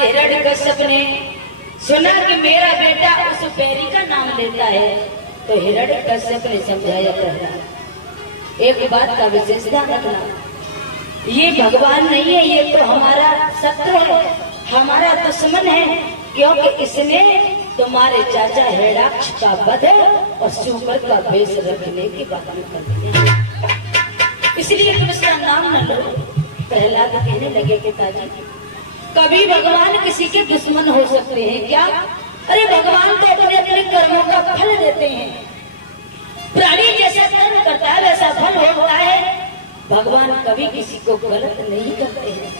हिरण्यकश्यप ने सुना कि मेरा बेटा उस बैरी का नाम लेता है, तो हिरण्यकश्यप ने समझाया प्रहलाद एक बात का विशेष ध्यान रखना, ये भगवान नहीं है, ये तो हमारा शत्रु है, हमारा दुश्मन है, क्योंकि इसने तुम्हारे चाचा हिरण्याक्ष का वध और सुकर का वेश रखने की बात कर दिया, इसलिए तुम इसका नाम न लो। प्रहलाद कहने लगे पिताजी, कभी भगवान किसी के दुश्मन हो सकते हैं क्या? अरे भगवान तो अपने अपने कर्मों का फल देते हैं, प्राणी जैसा कर्म करता है वैसा फल होता है। भगवान कभी किसी को गलत नहीं करते हैं।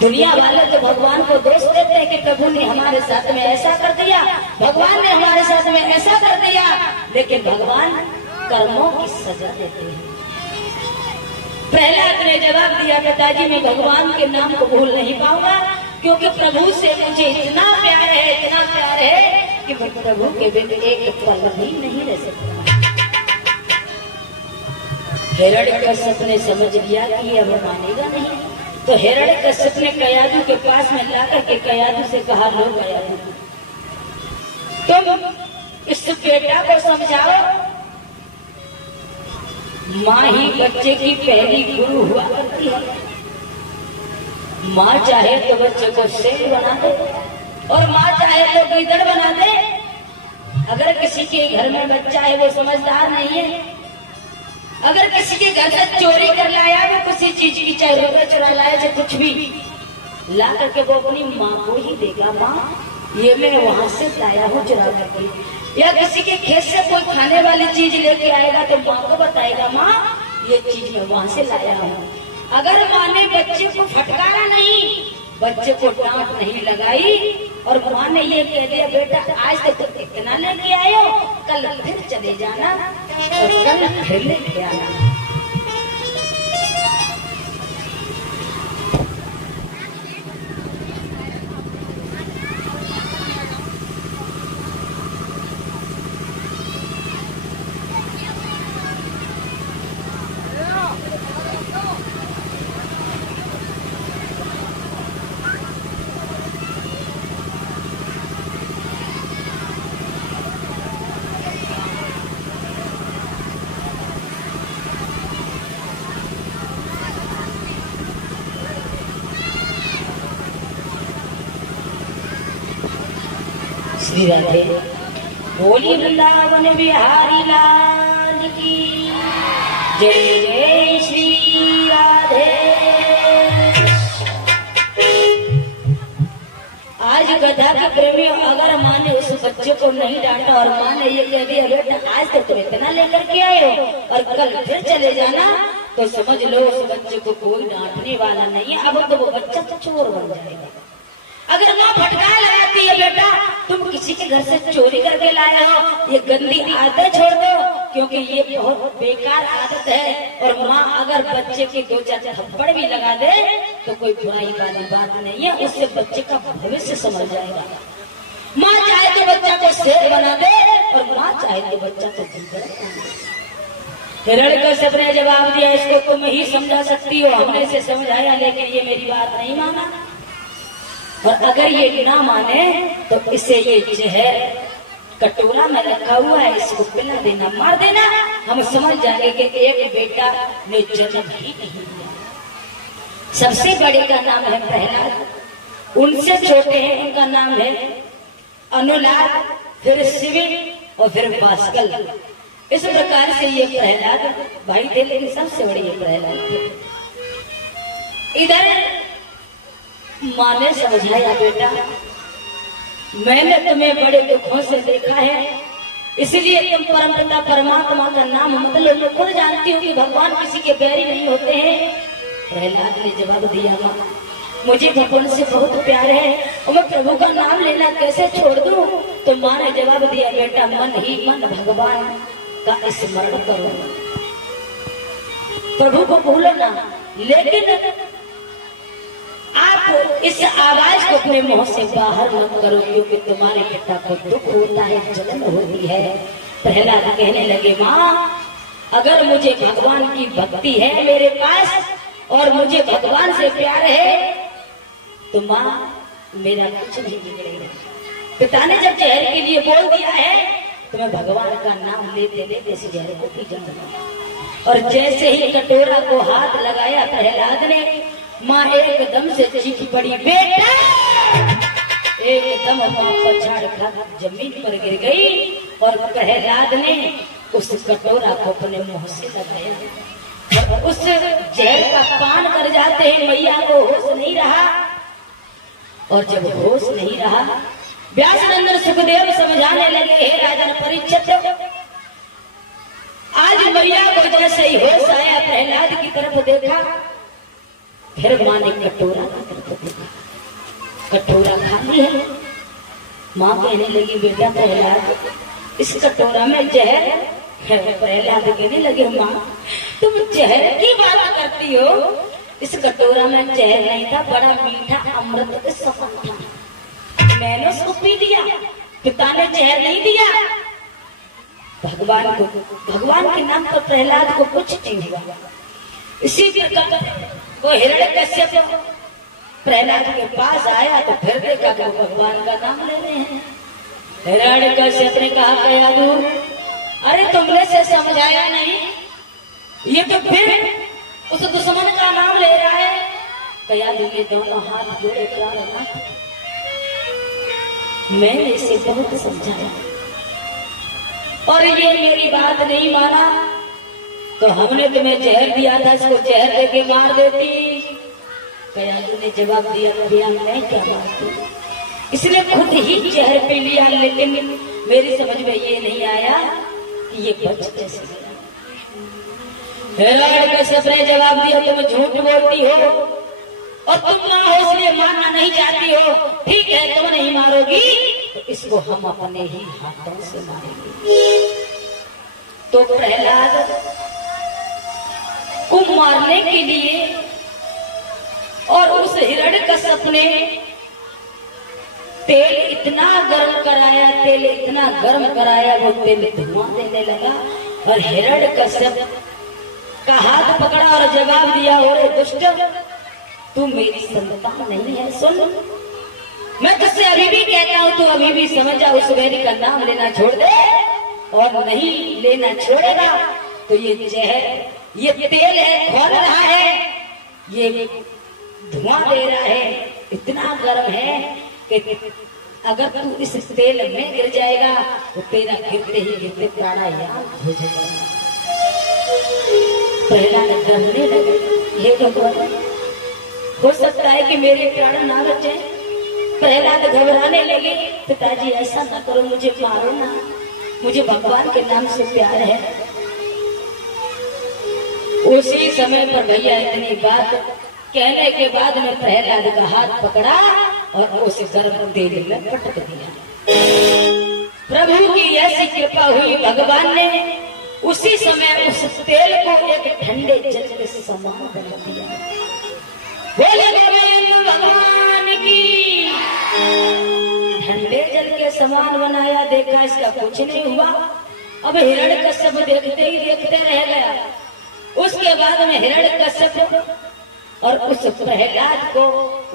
दुनिया वाले तो भगवान को दोष देते हैं कि प्रभु ने हमारे साथ में ऐसा कर दिया, भगवान ने हमारे साथ में ऐसा कर दिया, लेकिन भगवान कर्मों की सजा देते हैं। प्रहलाद ने जवाब दिया, पिताजी मैं भगवान के नाम को भूल नहीं पाऊंगा, क्योंकि प्रभु से मुझे इतना प्यार है, इतना प्यार है कि मैं प्रभु के बिन एक पल भी नहीं रह सकता। हिरण्यकश्यप ने समझ लिया कि ये अब मानेगा नहीं, तो हिरण्यकश्यप ने कयाधु के पास में लाकर के कयाधु से कहा, लो कयाधु तुम इस बेटा को समझाओ, माँ ही बच्चे की पहली गुरु हुआ करती है। माँ चाहे तो बच्चे को शेर बना दे और माँ चाहे तो गीदड़ बना दे। अगर किसी के घर में बच्चा है वो समझदार नहीं है, अगर किसी के घर से चोरी कर लाया, वो किसी चीज की चाहे रुपये चुरा लाया, चाहे कुछ भी ला करके वो अपनी माँ को ही देगा, माँ ये मैं वहां से लाया हूँ चुरा करके। या किसी के खेत से कोई खाने वाली चीज लेके आएगा तो माँ को बताएगा, माँ ये चीज मैं वहां से लाया हूँ। अगर माँ ने बच्चे को फटकारा नहीं, बच्चे को डांट नहीं लगाई और माँ ने ये कह दिया, बेटा आज तक तो इतना लेके आए हो, कल फिर चले जाना और कल फिर लेके आना। श्री राधे बोली वृंदावन बिहारी लाल की जय, जय श्री राधे। आज गधा के प्रेमी अगर माँ ने उस बच्चे को नहीं डांटा और माँ ने ये कह दिया, बेटा आज तो तुम इतना लेकर के आए हो और कल फिर चले जाना, तो समझ लो उस बच्चे को कोई डांटने वाला नहीं है, अब तो वो बच्चा तो चोर बन जाएगा। अगर माँ फटकार लगाती है, बेटा तुम किसी के घर से चोरी करके लाए हो, ये गंदी आदत छोड़ दो, क्योंकि ये बहुत बेकार आदत है। और माँ अगर बच्चे के दो चार थप्पड़ भी लगा दे तो कोई बुराई वाली बात नहीं है, उससे बच्चे का भविष्य समझ जाएगा। माँ चाहे तो बच्चा को शेर बना दे और माँ चाहे तो बच्चा को गीदड़ बना दे। हिरण्यकश्यप ने जवाब दिया, इसको तुम ही समझा सकती हो, हमने इसे समझाया लेकिन ये मेरी बात नहीं माना, और अगर ये ना माने तो इसे ये जहर कटोरा में रखा हुआ है, इसको पिला देना, मार देना, हम समझ जाएंगे कि एक बेटा ने जन्म ही नहीं दिया। सबसे बड़े का नाम है प्रहलाद, उनसे छोटे हैं उनका नाम है अनुलाद, फिर शिविर और फिर बास्कल। इस प्रकार से ये प्रहलाद भाई थे, लेकिन सबसे बड़े ये प्रहलाद थे। इधर माँ ने समझाया, बेटा मैंने तुम्हें बड़े दुखों से देखा है, इसलिए तुम परमपिता परमात्मा का नाम मत लो, मैं खुद जानती हूँ कि भगवान किसी के बैरी नहीं होते हैं। प्रहलाद ने जवाब दिया, माँ मुझे भगवान से बहुत प्यार है और मैं प्रभु का नाम लेना कैसे छोड़ दूं? तो माँ ने जवाब दिया, बेटा मन ही मन भगवान का स्मरण करो, प्रभु को भूलो ना, लेकिन आप इस आवाज को अपने मुंह से बाहर मत करो, क्योंकि तुम्हारे पिता को दुख होता है, जलन होती है। प्रहलाद कहने लगे, माँ अगर मुझे भगवान की भक्ति है मेरे पास और मुझे भगवान से प्यार है तो माँ मेरा कुछ नहीं बिगड़ेगा। पिता ने जब जहर के लिए बोल दिया है तो मैं भगवान का नाम लेते लेते इस जहर को पी जाऊंगा। और जैसे ही कटोरा को हाथ लगाया प्रहलाद ने, माँ एकदम से चीख पड़ी, बेटा! एकदम माँ पछाड़ खा जमीन पर गिर गई और प्रहलाद ने उस कटोरा को अपने मुंह से लगाया और उस जहर का पान कर जाते हैं। मैया को होश नहीं रहा और जब होश नहीं रहा, व्यासनंदन सुखदेव समझाने लगे, हे राजन परीक्षित, आज मैया को जैसे ही होश आया प्रहलाद की तरफ देखा, फिर माँ ने कटोरा की तरफ देखा, कटोरा खाली है। माँ कहने लगी, बेटा प्रहलाद, इस कटोरा में जहर है। प्रहलाद कहने लगे, माँ तुम जहर की बात करती हो, इस कटोरा में जहर नहीं था, बड़ा मीठा अमृत के समान था, मैंने उसको पी लिया, पिता ने जहर नहीं दिया। भगवान के नाम पर प्रहलाद को कुछ नहीं हुआ। इसी प्रकार वो हिरण्यकश्यप प्रहलाद के पास आया तो फिर देखा कि वो भगवान का नाम ले रहे हैं। हिरण्यकश्यप ने कहा, प्रहलादू, अरे तुमने से समझाया नहीं, ये तो फिर उस दुश्मन का नाम ले रहा है। प्रहलाद ने दोनों हाथ जोड़े, प्राणनाथ, मैंने इसे बहुत समझाया और ये मेरी बात नहीं माना तो हमने तुम्हें जहर दिया था, इसको जहर देके मार देती। कयालू ने जवाब दिया, भैया मैं क्या मारती, इसने खुद ही जहर पी लिया, लेकिन मेरी समझ में ये नहीं आया कि ये बच कैसे गया। हिरण्यकश्यप ने जवाब दिया, तुम झूठ बोलती हो और तुम ना हो इसलिए मानना नहीं चाहती हो। ठीक है, तुम नहीं मारोगी तो इसको हम अपने ही हाथों से मारेंगे। तो प्रहलाद को मारने के लिए और उस हिरण्यकश्यप ने तेल इतना गर्म कराया, तेल इतना गर्म कराया, वो तेल धुआं देने लगा और हिरण्यकश्यप का हाथ पकड़ा और जवाब दिया, और दुष्ट, तू मेरी संतान नहीं है। सुन, मैं तुझसे अभी भी कहता हूँ, तू अभी भी समझ जा, उस वैरी का नाम लेना छोड़ दे और नहीं लेना छोड़ेगा तो ये जहर, ये तेल है, खोल रहा है, ये धुआं दे रहा है, इतना गर्म है कि अगर तू इस तेल में गिर जाएगा तो तेरा गिरते ही गिरते प्राणायाम हो जाएगा। प्रहलाद डरने लगे, हे भगवान, हो सकता है कि मेरे प्राण ना बचे। प्रहलाद घबराने लगे, पिताजी ऐसा ना करो, मुझे मारो ना, मुझे भगवान के नाम से प्यार है। उसी समय पर भैया इतनी बात कहने के बाद में प्रहलाद का हाथ पकड़ा और उसे गर्म तेल में पटक दिया। प्रभु की ऐसी कृपा हुई, भगवान ने उसी समय उस तेल को एक ठंडे जल के समान बना दिया। बोले गोविंद भगवान की। ठंडे जल के समान बनाया, देखा इसका कुछ नहीं हुआ। अब हिरण्यकश्यप देखते ही देखते रह गया। उसके बाद में हिरण्यकश्यप और उस प्रहलाद को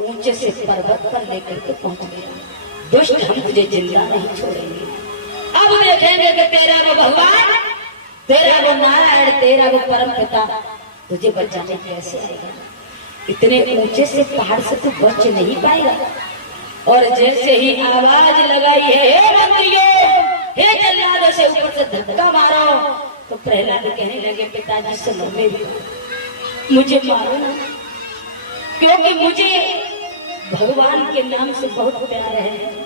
ऊंचे से पर्वत पर लेकर के पहुंच गया। दुष्ट, हम तुझे जिंदा नहीं छोड़ेंगे, अब देखेंगे कि तेरा वो भगवान, तेरा वो नारायण, तेरा वो परम पिता तुझे बचाने कैसे आएगा। इतने ऊंचे से पहाड़ से तू बच नहीं पाएगा। और जैसे ही आवाज लगाई है, हे मंत्रियों, हे जल्लादों, से ऊपर से धक्का मारो, तो प्रहलाद कहने लगे, पिताजी से मम्मी भी मुझे मारो ना, क्योंकि मुझे भगवान के नाम से बहुत प्यार है।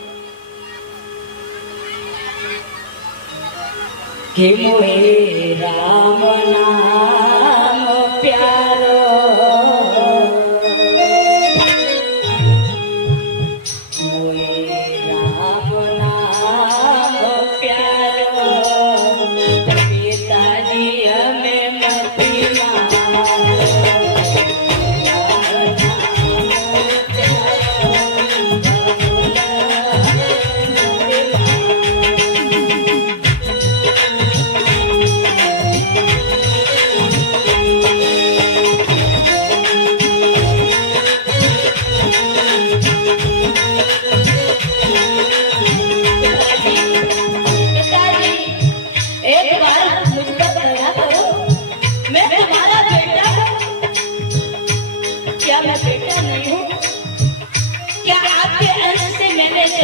कि मोहे राम नाम प्यारो, मोहे राम नाम प्यारो, पिताजी हमें मत मारो।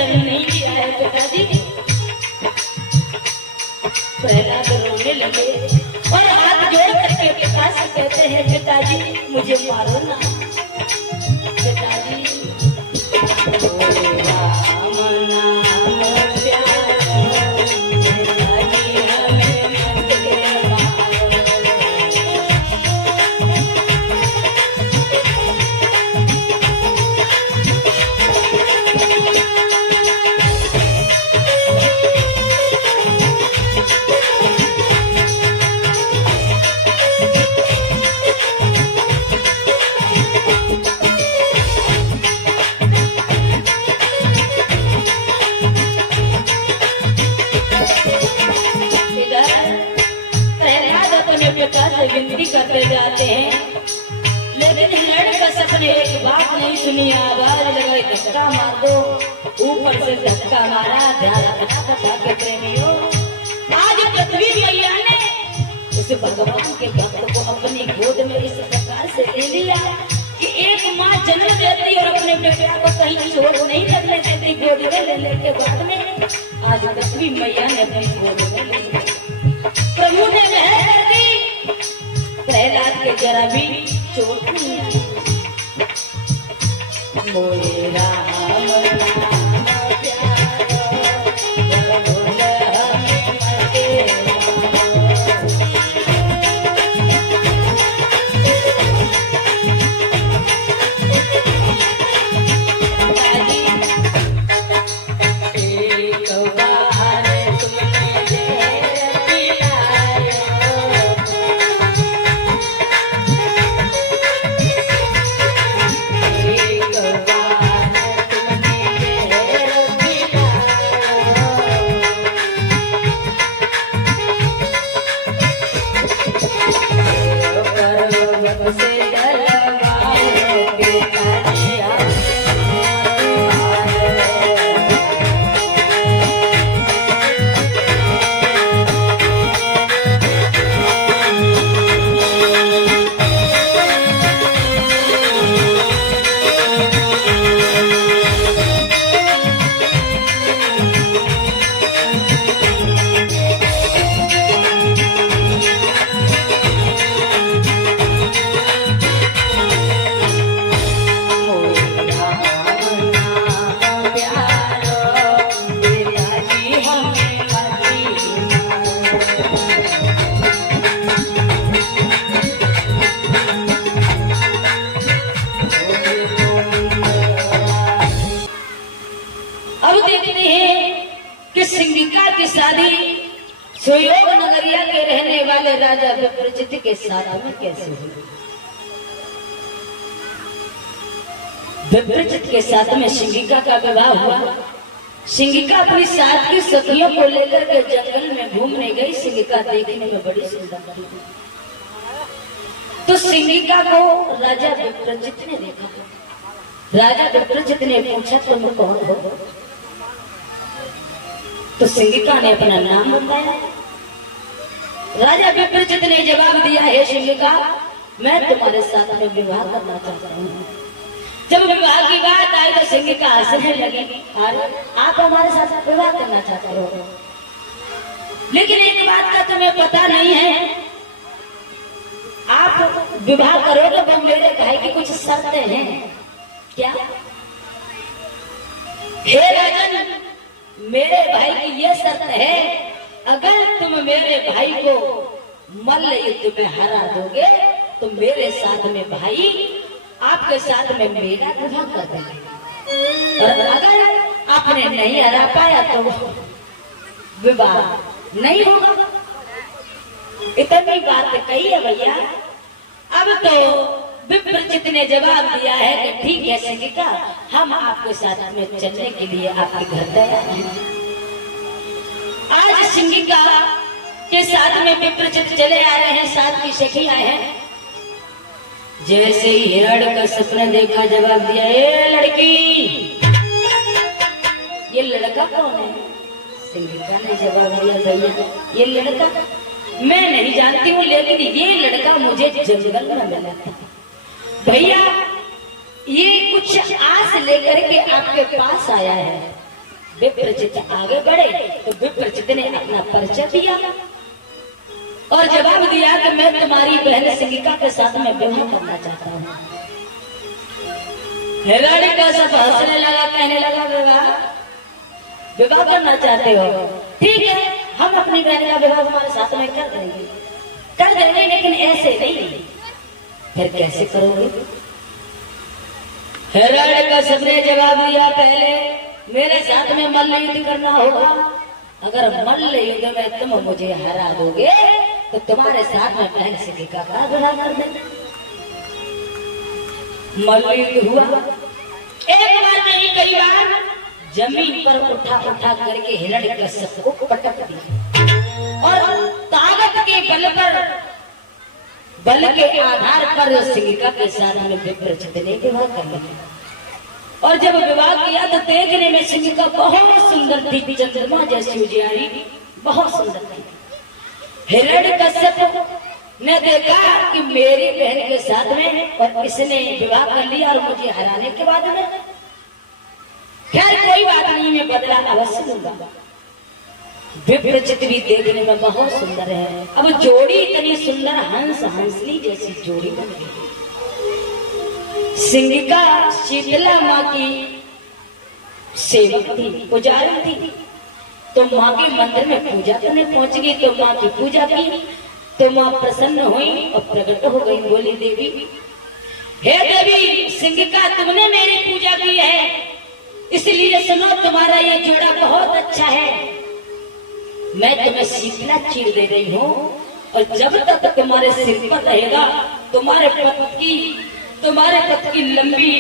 जन्म नहीं दिया है पिताजी। प्रहलाद रोने लगे और हाथ जोड़ करके पिता से कहते हैं पिताजी मुझे मारो ना पिताजी। राम नाम प्यारो पिताजी हमें मत मारो। विनती करते जाते हैं लेकिन लड़का सपने एक बात नहीं सुनी। आवाज लगाई धक्का मार दो। ऊपर से धक्का मारा। ध्यान रखना कथा के प्रेमियों, आज पृथ्वी मैया ने उस भगवान के भक्त को अपनी गोद में इस प्रकार से ले लिया कि एक माँ जन्म देती और अपने बेटा को कहीं छोड़ नहीं करने देती। गोद में लेने के बाद में आज पृथ्वी मैया ने अपनी गोद में ले लिया। प्रभु ने मेहर कर दी। प्रहलाद के जरा भी चोट नहीं आई। मोरे राम नाम प्यारो बोल हमें मत सुयोग नगरिया के रहने वाले राजा विप्रजित के साथ में कैसे हुई। विप्रजित के साथ में सिंगिका का विवाह हुआ। सिंगिका अपनी साथ की सखियों को लेकर के जंगल में घूमने गई। सिंगिका देखने में बड़ी सुंदर थी। तो सिंगिका को राजा विप्रजित ने देखा। राजा विप्रजित ने पूछा तुम कौन हो। तो सिंगिका ने अपना नाम बताया। राजा विप्रजित ने जवाब दिया, हे सिंगिका मैं तुम्हारे साथ में विवाह करना चाहता हूँ। जब विवाह की बात आई तो सिंगिका हंसने लगी। अरे आप हमारे साथ विवाह करना चाहते हो, लेकिन एक बात का तुम्हें पता नहीं है, आप विवाह करोगे तो मेरे भाई की कुछ शर्तें हैं। क्या? हे राजन, मेरे भाई की ये शर्त है, अगर तुम मेरे भाई को मल्ल युद्ध में हरा दोगे तो मेरे साथ में भाई आपके साथ में मेरा विवाह कर देंगे, और अगर आपने नहीं हरा पाया तो विवाह नहीं होगा। इतनी बात कही है भैया। अब तो विप्रजित ने जवाब दिया है कि ठीक है सिंगिका, हम आपके साथ में चलने के लिए आपके घर तैयार हैं। आज सिंगिका के साथ में विप्रजित चले आ रहे हैं, साथ की सखी आए हैं। जैसे ही हिरण का सपना देखा, जवाब दिया, ए लड़की, ये लड़का कौन है? सिंगिका ने जवाब दिया, भैया ये लड़का मैं नहीं जानती हूँ, लेकिन ये लड़का मुझे जंगल में मिला था। भैया ये कुछ आस लेकर के आपके पास आया है, विप्रचित आगे बढ़े तो विप्रचित ने अपना परिचय दिया और जवाब दिया कि मैं तुम्हारी बहन सिंगिका के साथ में विवाह करना चाहता हूँ। हिरण्यकश्यप सब हंसने लगा, कहने लगा विवाह करना चाहते हो, ठीक है, हम अपनी बहन का विवाह तुम्हारे साथ में कर देंगे, लेकिन ऐसे नहीं। फिर कैसे करोगे? हिरण्यकश्यप ने जवाब दिया, पहले मेरे साथ में मल्ल युद्ध करना होगा। अगर मल्ल युद्ध में तुम मुझे हरा दोगे तो तुम्हारे साथ में बहन सिंगिका का विवाह कर देंगे। मल्ल युद्ध हुआ, एक बार नहीं कई बार जमीन पर उठा उठा करके हिरण्यकश्यप को पटक दिया और ताकत के बल के आधार पर सिंगिका के साथ में विप्रचित ने विवाह कर लिया। और जब विवाह किया तो देखने में सिंगिका बहुत सुंदर थी, चंद्रमा जैसी उजियारी, बहुत सुंदर थी। हिरण्यकश्यप ने देखा कि मेरी बहन के साथ में और इसने विवाह कर लिया और मुझे हराने के बाद में, खैर कोई बात नहीं, मैं बदला अवश्य लूंगा। विप्रचित भी देखने में बहुत सुंदर है। अब जोड़ी इतनी सुंदर, हंस हंसली जैसी जोड़ी बन गई। सिंगिका शीतला माँ की सेवक थी, पुजारी थी, तो माँ के मंदिर में पूजा करने पहुंच गई। तो माँ की पूजा की तो माँ प्रसन्न हुई और प्रकट हो गई, बोली देवी, हे देवी सिंगिका, तुमने मेरी पूजा की है, इसलिए सुनो, तुम्हारा ये जोड़ा बहुत अच्छा है। मैं तुम्हें शीतला चीर दे रही हूँ और जब तक तुम्हारे सिर पर रहेगा तुम्हारे पति की लंबी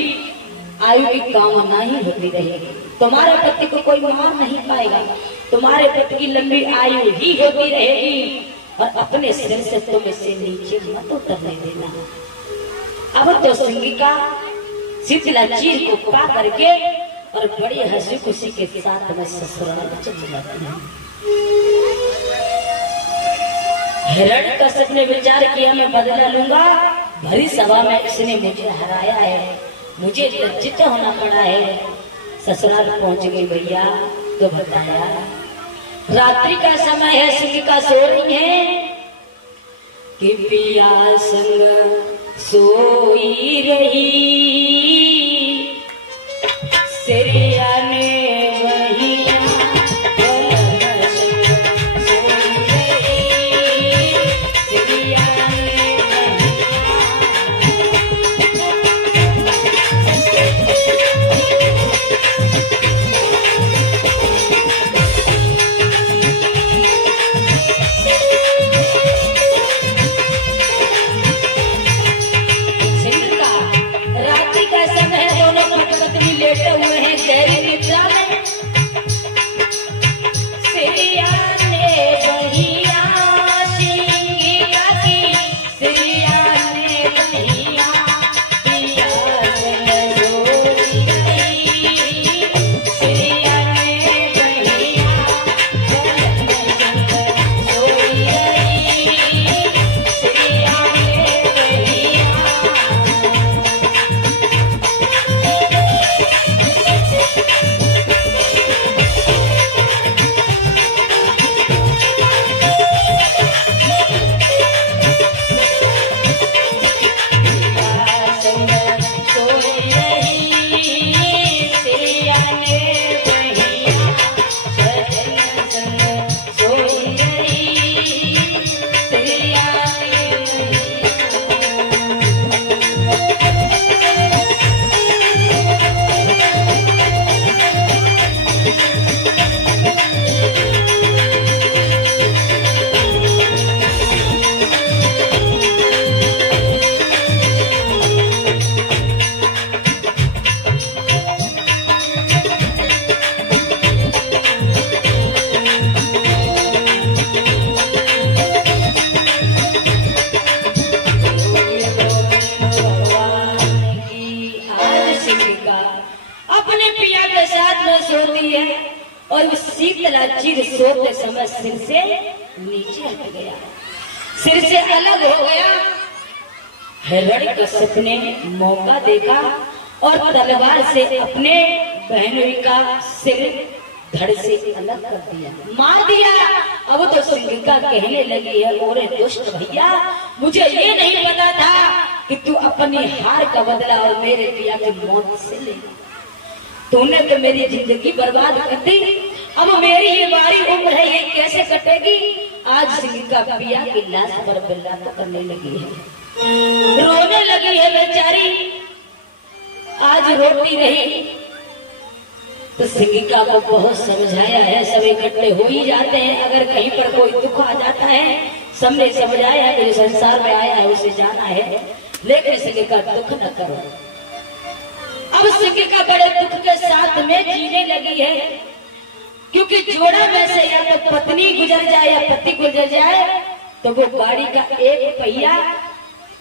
आयु की कामना ही होती रहेगी। तुम्हारे पति को कोई मार नहीं पाएगा, तुम्हारे पति की लंबी आयु ही होती रहेगी और अपने सिर से तुम इसे नीचे मत उतरने देना। अब तो सिंगिका शीतला चीर को पा करके और बड़ी हंसी खुशी के साथ में ससुराल चली जाती है। हिरण्यकश्यप ने विचार किया, मैं बदला लूंगा, भरी सभा में इसने मुझे हराया है, मुझे लज्जित होना पड़ा है। ससुराल पहुंच गई भैया तो बताया, रात्रि का समय है, सिंगिका सो रही है कि पिया संग सोई रही, सिरिया ने और शीतला चीर सोते समय सिर से नीचे हट गया, सिर से अलग हो गया। हिरण्यकश्यप ने मौका देखा और तलवार से अपने बहनोई का सिर धड़ से अलग कर दिया, मार दिया। अब तो सिंगिका कहने लगी है, ओरे दुष्ट भैया, मुझे ये नहीं पता था कि तू अपनी हार का बदला और मेरे पिया की मौत से लेगा। तूने तो मेरी जिंदगी बर्बाद कर दी। अब मेरी ये बारी उम्र है, ये कैसे कटेगी। आज सिंगिका पिया की लाश पर बिल्ला करने लगी है, रोने लगी है बेचारी। आज रोती रही तो सिंगिका को बहुत समझाया है, सब इकट्ठे हो ही जाते हैं। अगर कहीं पर कोई दुख आ जाता है, सबने समझाया है कि संसार में आया है उसे जाना है, लेकिन सिंगिका दुख न करो। अब सिंगिका बड़े दुख के साथ में जीने लगी है, क्योंकि जोड़ा में से या तो पत्नी गुजर जाए या पति गुजर जाए तो वो गाड़ी का एक पहिया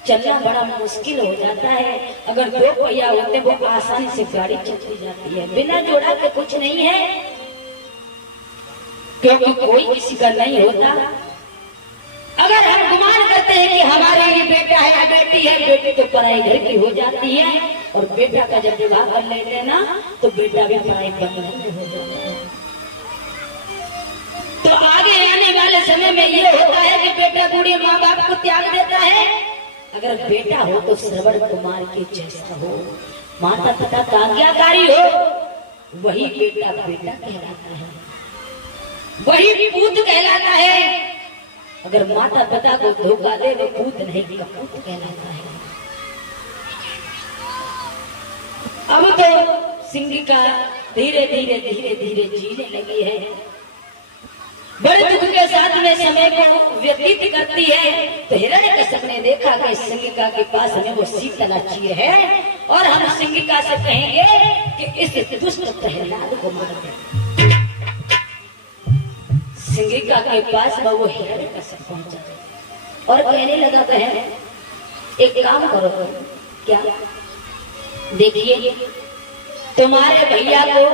चलना बड़ा मुश्किल हो जाता है। अगर दो पहिया होते वो आसानी से गाड़ी चलती जाती है। बिना जोड़ा के कुछ नहीं है, क्योंकि कोई किसी का नहीं होता। अगर हम गुमान करते हैं कि हमारे ये बेटा है या बेटी है, बेटी तो पराई घर की हो जाती है, और बेटा का जब विवाह कर लेते हैं ना तो बेटा भी पराई बंधन में हो जाता है। तो आगे आने वाले समय में ये होता है कि बेटा बूढ़े माँ बाप को त्याग देता है। अगर बेटा हो तो श्रवण कुमार के जैसा हो, माता पिता का आज्ञाकारी हो, वही बेटा बेटा कहलाता है, वही पूत कहलाता है। अगर माता पिता को धोखा दे तो पूत नहीं, कपूत कहलाता है। अब तो सिंगिका धीरे धीरे धीरे धीरे जीने लगी है, बड़े दुख के साथ में समय को व्यतीत करती है। तो हिरण्यकश्यप ने देखा कि सिंगिका के पास में वो शीतला चीर है, और हम सिंगिका से कहेंगे कि इस दुष्ट प्रहलाद को मार दे। सिंगिका के पास में वो हिरण्यकश्यप पहुंचा और कहने लगा, बहन एक काम करो। क्या? देखिए, तुम्हारे भैया को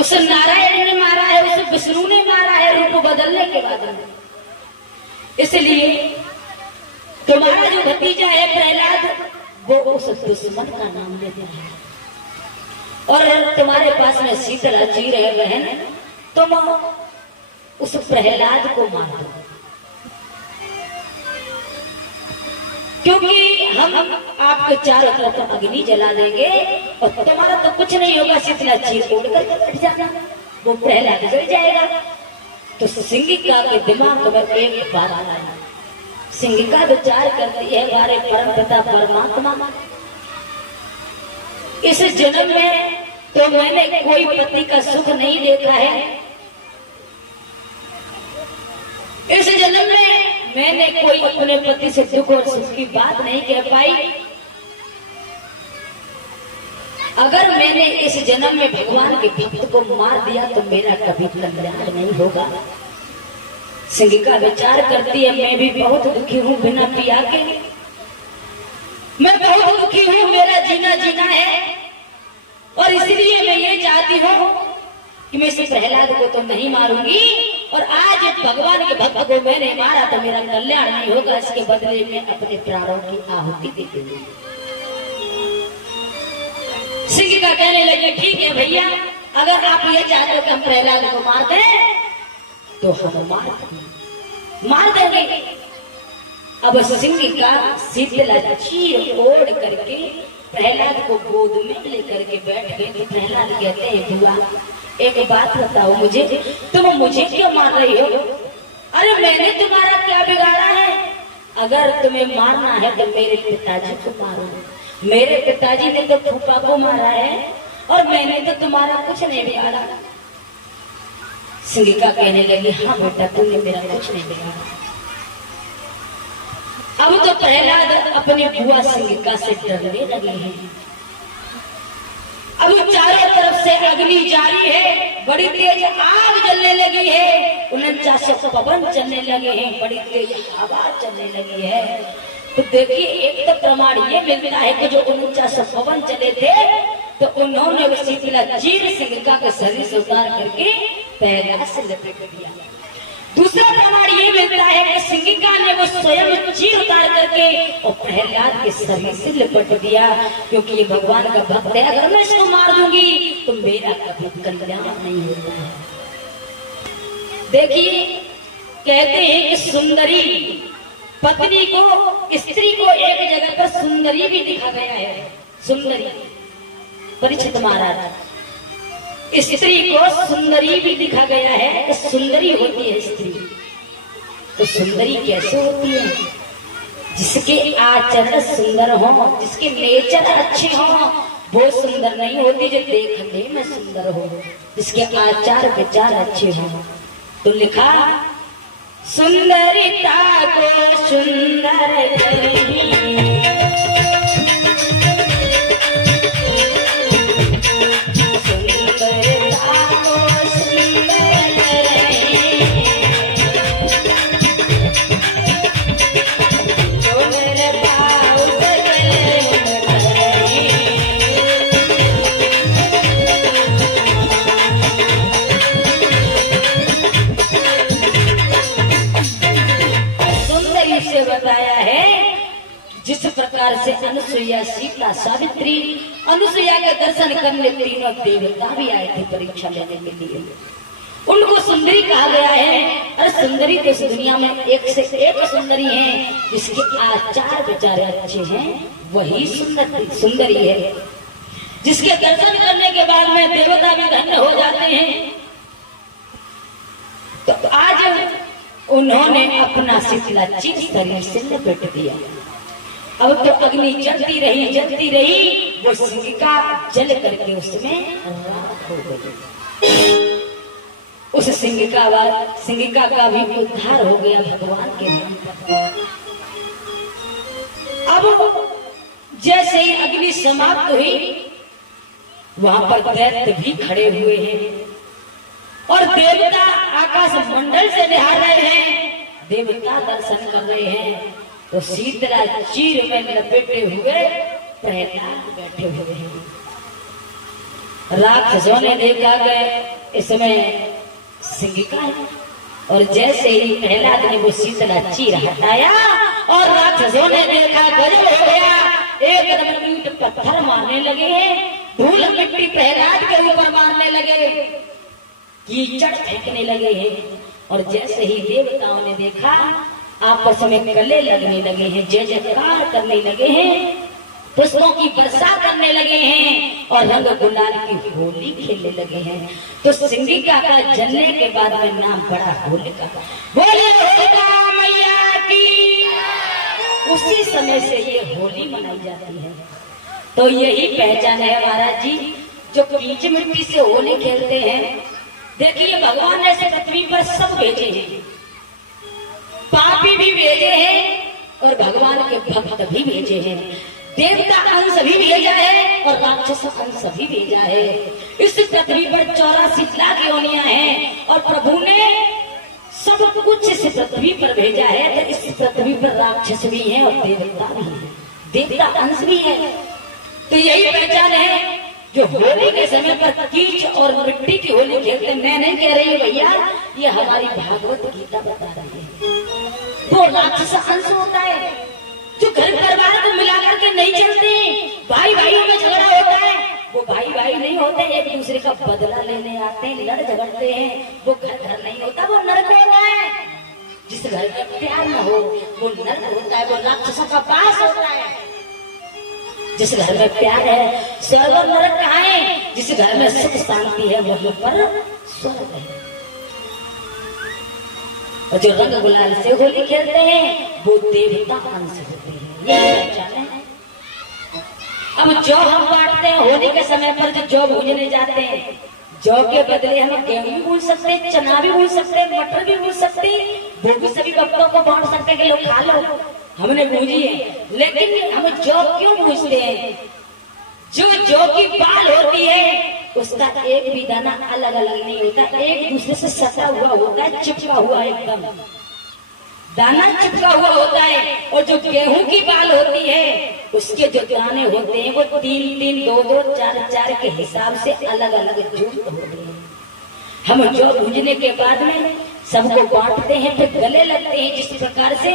उस नारायण ने मारा है, उस विष्णु ने मारा है रूप बदलने के बाद में। इसलिए तुम्हारा जो भतीजा है प्रहलाद, वो उस दुश्मन का नाम लेता है, और तुम्हारे पास में शीतला चीर है बहन, तुम उस प्रहलाद को मार दो, क्योंकि हम आपके चारों तरफ अग्नि जला देंगे और तुम्हारा तो कुछ नहीं होगा। शीतला चीर उड़ कर बैठ जाना, वो प्रहलाद जल जाएगा। तो सिंगिका के दिमाग में एक बात आया। सिंगिका विचार करती है, हमारे परम पिता परमात्मा, इस जन्म में तो मैंने कोई पति का सुख नहीं देखा है, इस जन्म में मैंने कोई अपने पति से दुख और सुख की बात नहीं कह पाई। अगर मैंने इस जन्म में भगवान के भक्त को मार दिया तो मेरा कभी कल्याण नहीं होगा। सिंगिका विचार करती है, मैं भी बहुत दुखी हूँ बिना पिया के, मैं बहुत दुखी हूँ, मेरा जीना जीना है, और इसलिए मैं ये चाहती हूँ कि मैं इस प्रहलाद को तो नहीं मारूंगी, और आज भगवान के भक्त को मैंने मारा तो मेरा कल्याण नहीं होगा, इसके बदले में अपने प्राणों की आहुति दे दूंगी। सिंगिका कहने लगी, ठीक है भैया, अगर आप ये चाहते हो कि हम प्रहलाद को मार दें तो हम मार देंगे। अब सिंगिका शीतला चीर ओढ़ करके प्रहलाद को गोद में लेकर के बैठ गए। तो प्रहलाद कहते हैं, बुआ एक बात बताओ मुझे, तुम मुझे क्यों मार रही हो? अरे मैंने तुम्हारा क्या बिगाड़ा है? अगर तुम्हें मारना है तो मेरे पिताजी को मारो, मेरे पिताजी ने तो फूफा को मारा है, और मैंने तो तुम्हारा कुछ नहीं बिगाड़ा। सिंगिका कहने लगी, हाँ बेटा, तुमने मेरा कुछ नहीं बिगाड़ा। अब तो प्रहलाद अपनी बुआ सिंगिका से डरने लगे हैं। अब चारों तरफ से अग्नि जारी है, बड़ी तेज आग जलने लगी है, 49 पवन चलने लगे हैं, बड़ी तेज हवा चलने लगी है। तो देखिए, एक तो प्रमाण ये मिलता है कि जो 49 पवन चले थे तो उन्होंने शीतला चीर सिंगिका के शरीर से उतार करके प्रहलाद से लपेट दिया। दूसरा प्रमाण ये मिलता है कि सिंगिका ने वो स्वयं चीर उतार करके और प्रहलाद के शरीर से लिपट दिया, क्योंकि ये भगवान का भक्त है, अगर मैं इसको मार दूंगी तो मेरा कभी कल्याण नहीं होता है। देखिए, कहते हैं कि सुंदरी पत्नी को, स्त्री को एक जगह पर सुंदरी भी दिखा गया है। सुंदरी, परीक्षित महाराज, स्त्री को सुंदरी भी दिखा गया है कि सुंदरी होती है स्त्री। तो सुंदरी कैसे होती है? जिसके आचरण सुंदर हो, जिसके नेचर अच्छे हो, वो सुंदर नहीं होती जो देखने में सुंदर हो, जिसके आचार विचार अच्छे हो। तो लिखा, सुंदरिता को सुंदर करही, बताया है जिस प्रकार से अनुसुईया, सीता, सावित्री, अनुसुईया के दर्शन करने तीनों देवता भी आए थे परीक्षा लेने के लिए। उनको सुंदरी कहा गया है। अरे सुंदरी तो इस दुनिया में एक से एक सुंदरी है, जिसके आचार विचार अच्छे हैं वही सुंदरी है, जिसके दर्शन करने के बाद में देवता भी धन्य हो जाते हैं। तो आज उन्होंने अपना शीतला चीर शरीर से लपेट दिया। अब तो अग्नि जलती रही, वो सिंगिका जल करके उसमें राख हो गई। उस सिंगिका का भी उद्धार हो गया भगवान के नाम पर। अब जैसे ही अग्नि समाप्त हुई, वहां पर दैत्य भी खड़े हुए हैं और देवता आकाश मंडल से निहार रहे हैं, देवता दर्शन कर रहे हैं। तो शीतला चीर में लपेटे हुए प्रहलाद बैठे हुए हैं। राक्षसों ने देखा गए इसमें सिंगिका है, और जैसे ही प्रहलाद ने वो शीतला चीर हटाया और राक्षसों ने देखा गजब हो गया, एकदम ईंट पत्थर मारने लगे हैं, धूल मिट्टी प्रहलाद के ऊपर मारने लगे, कीचड़ फेंकने लगे हैं। और जैसे ही देवताओं ने देखा, आपस में गले लगने लगे हैं, जय जयकार करने लगे हैं, पुष्पों की वर्षा करने लगे हैं और रंग गुलाल की होली खेलने लगे हैं। तो सिंगिका का जलने के बाद में नाम पड़ा होलिका। बोले होलिका मैया की। उसी समय से ये होली मनाई जाती है। तो यही पहचान है महाराज जी, जो कीच मिट्टी से होली खेलते हैं। देखिए, भगवान ने पृथ्वी पर सब भेजे हैं, पापी भी भेजे हैं और भगवान के भक्त भी भेजे हैं, देवता अंश भी भेजा है और राक्षस अंश भी भेजा है। इस पृथ्वी पर 84 लाख योनियां हैं और प्रभु ने सब कुछ इस पृथ्वी पर भेजा है। तो इस पृथ्वी पर राक्षस भी हैं और देवता भी हैं, देवता अंश भी है। तो यही पहचान है जो होली के समय पर कीच और मिट्टी की होली खेलते। मैं नहीं कह रही भैया, ये हमारी भागवत गीता बता रही है। वो राक्षस अंश होता है जो घर परिवार को मिलाकर के नहीं चलते, भाई भाइयों में झगड़ा होता है, वो भाई भाई नहीं होते, एक दूसरे का बदला लेने आते हैं, लड़ झगड़ते हैं। वो घर नहीं होता, वो नरक होता है। जिस घर में प्यार न हो वो नरक होता है, वो राक्षसों का पास होता है। जिस घर में प्यार है, स्वर्ग और नरक कहाँ है? जिस घर में सुख शांति है वहीं पर स्वर्ग है। और जो रंग गुलाल से होली खेलते हैं वो देवता अंश होते हैं, ये पहचान है। अब जौ हम बांटते हैं होली के समय पर, जो जौ भूनने जाते हैं, जौ के बदले हम गेहूं भी भून सकते, चना भी भून सकते, मटर भी भून सकते, वो भी सभी भक्तों को बांट सकते कि लोग खा लो, हमने भूजी है। लेकिन हम जौ क्यों भूजते हैं? जो जौ की बाल होती है उसका एक भी दाना अलग अलग नहीं होता, एक दूसरे से सटा हुआ होता है, चिपका हुआ एकदम दाना चिपका हुआ होता है। और जो गेहूं की बाल होती है उसके जो दाने होते हैं वो 3-3, 2-2, 4-4 के हिसाब से अलग अलग जुट होते हैं। हम जौ भूजने के बाद में सबको बांटते हैं, फिर गले लगते हैं। जिस प्रकार से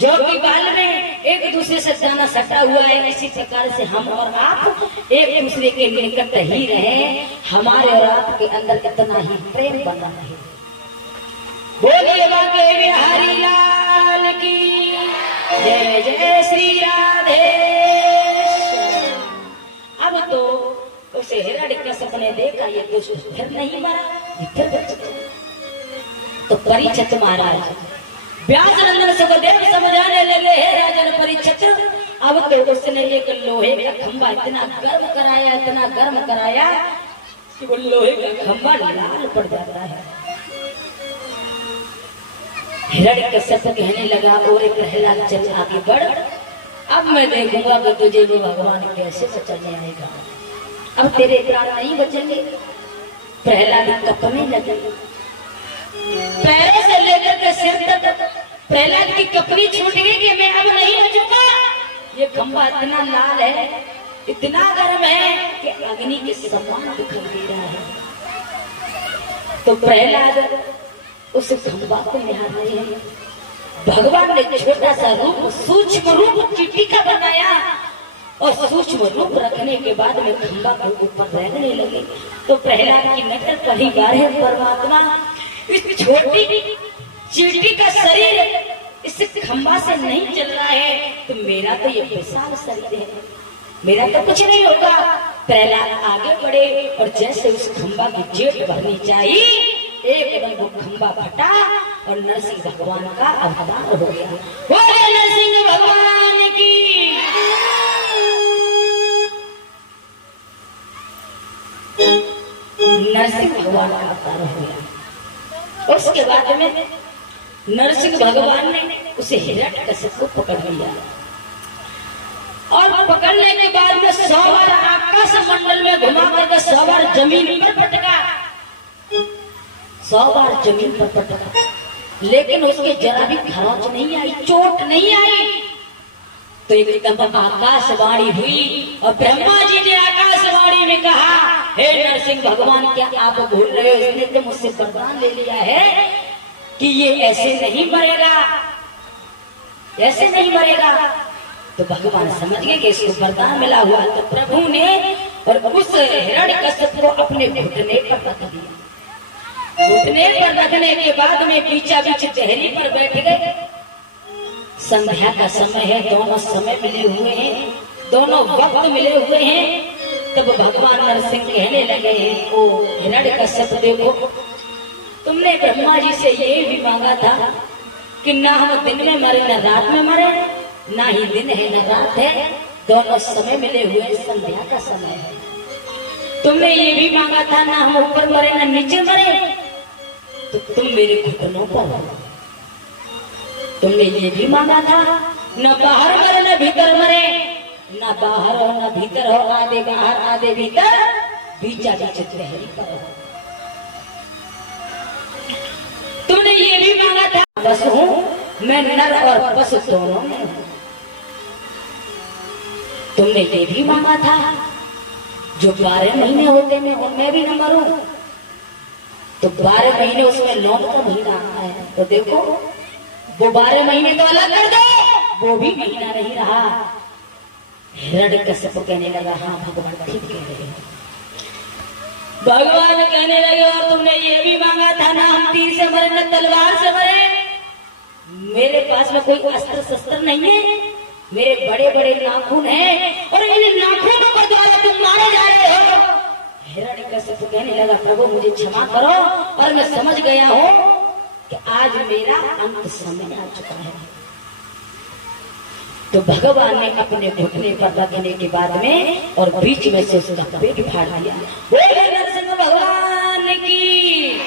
जौ की बाल में एक दूसरे से दाना सटा हुआ है, इसी प्रकार से हम और आप एक दूसरे के निकट ही रहे, हमारे और आपके अंदर इतना ही प्रेम बना है। बोले बाके बिहारी लाल की जय, जय श्री राधे। अब तो उसे हिरण्यकश्यप ने देखा ये तो फिर नहीं मरा, फिर बच गया। तो परीक्षित महाराज व्यास नंदन सुखदेव समझाने लगे, हे राजन परीक्षित, अब तो उसने एक लोहे का खंभा इतना गर्म कराया, इतना गर्म कराया कि वो लोहे का खंभा लाल पड़ जाता है। हिरण्यकश्यप कहने लगा, और प्रहलाद चल आगे बढ़, अब मैं देखूंगा कि तुझे भी भगवान कैसे बचाने आएगा। अब तेरे प्राण नहीं बचेंगे। प्रहलाद कपने लगे, पैरों से लेकर के सिर तक प्रहलाद की कपड़ी छूट गई कि मैं अब नहीं बचूंगा। ये खंभा इतना लाल है, इतना गर्म है कि अग्नि के समान दिखाई दे रहा है। तो प्रहलाद उस खंभा को निहार रहे हैं। भगवान ने छोटा सा रूप, सूक्ष्म रूप चींटी का बनाया, और सूक्ष्म रूप रखने के बाद में खंभा के ऊपर रहने लगे। तो प्रहलाद की नजर पड़ी, गाढ़े परमात्मा इस छोटी चींटी का शरीर इस खंभा से नहीं चल रहा है, तो मेरा तो ये विशाल शरीर है, मेरा तो कुछ नहीं होगा। प्रहलाद आगे बढ़े और जैसे उस खंभा की जेट भरनी चाहिए, एकदम वो खंभा फटा और नरसिंह भगवान का अवतार हो गया। बोले नरसिंह भगवान की। नरसिंह भगवान का अवतार हो गया। उसके बाद में नरसिंह भगवान ने उसे हिरण्यकश्यप को पकड़ लिया, और पकड़ने के बाद में 100 बार आकाश मंडल में घुमा करके 100 बार जमीन पर पटका, 100 बार जमीन पर पटका, लेकिन उसके जरा भी खरोंच नहीं आई, चोट नहीं आई। तो एकदम आकाशवाणी हुई, और ब्रह्मा जी ने आकाशवाणी में कहा, हे नरसिंह भगवान, क्या आप भूल रहे हो, इसने तो मुझसे वरदान ले लिया है कि ये ऐसे नहीं मरेगा, ऐसे नहीं मरेगा। तो भगवान समझ गए कि इसको वरदान मिला हुआ। तो प्रभु ने और उस हिरण्यकश्यप को अपने घुटने पर रख दिया। घुटने पर रखने के बाद में बीचा बीच टहनी पर बैठ गए। संध्या का समय है, दोनों समय मिले हुए हैं, दोनों वक्त मिले हुए हैं। तब भगवान नरसिंह कहने लगे, ओ हिरण्यकश्यप, देखो तुमने ब्रह्मा जी से ये भी मांगा था कि ना हम दिन में मरे न रात में मरे, ना ही दिन है न रात है, दोनों समय मिले हुए, संध्या का समय है। तुमने ये भी मांगा था ना हम ऊपर मरे न नीचे मरे, तो तुम मेरे घुटनों पर हो। तुमने ये भी मांगा था न बाहर मरे न भीतर मरे, न बाहर हो न भीतर हो, आधे बाहर आधे भीतर, बीचा बीच टहनी पर हो। तुमने ये भी मांगा था, बस हूँ मैं नर और पशु दोनों में हूँ। तुमने ये भी मांगा था जो 12 महीने होते मैं उनमें भी न मरूं, तो 12 महीने उसमें लौंग का महीना आता है, तो देखो वो 12 महीने तो अलग कर दो, वो भी महीना नहीं रहा। हिरण्यकश्यप कहने लगा, हाँ भगवान ठीक कह रहे हैं। भगवान कहने लगे, और तुमने ये भी मांगा था ना हम तीर से मरे न तलवार से मरे, मेरे पास में कोई अस्त्र शस्त्र नहीं है, मेरे बड़े बड़े नाखून हैं, और इन नाखूनों के द्वारा तुम मारे जा रहे हो। हिरण्यकश्यप कहने लगा, प्रभु मुझे क्षमा करो, और मैं समझ गया हूँ कि आज मेरा अंत समय आ चुका है। तो भगवान ने अपने घुटने पर रखने के बाद में और बीच में से उसका पेट फाड़ दिया। बोले नरसिंह भगवान की।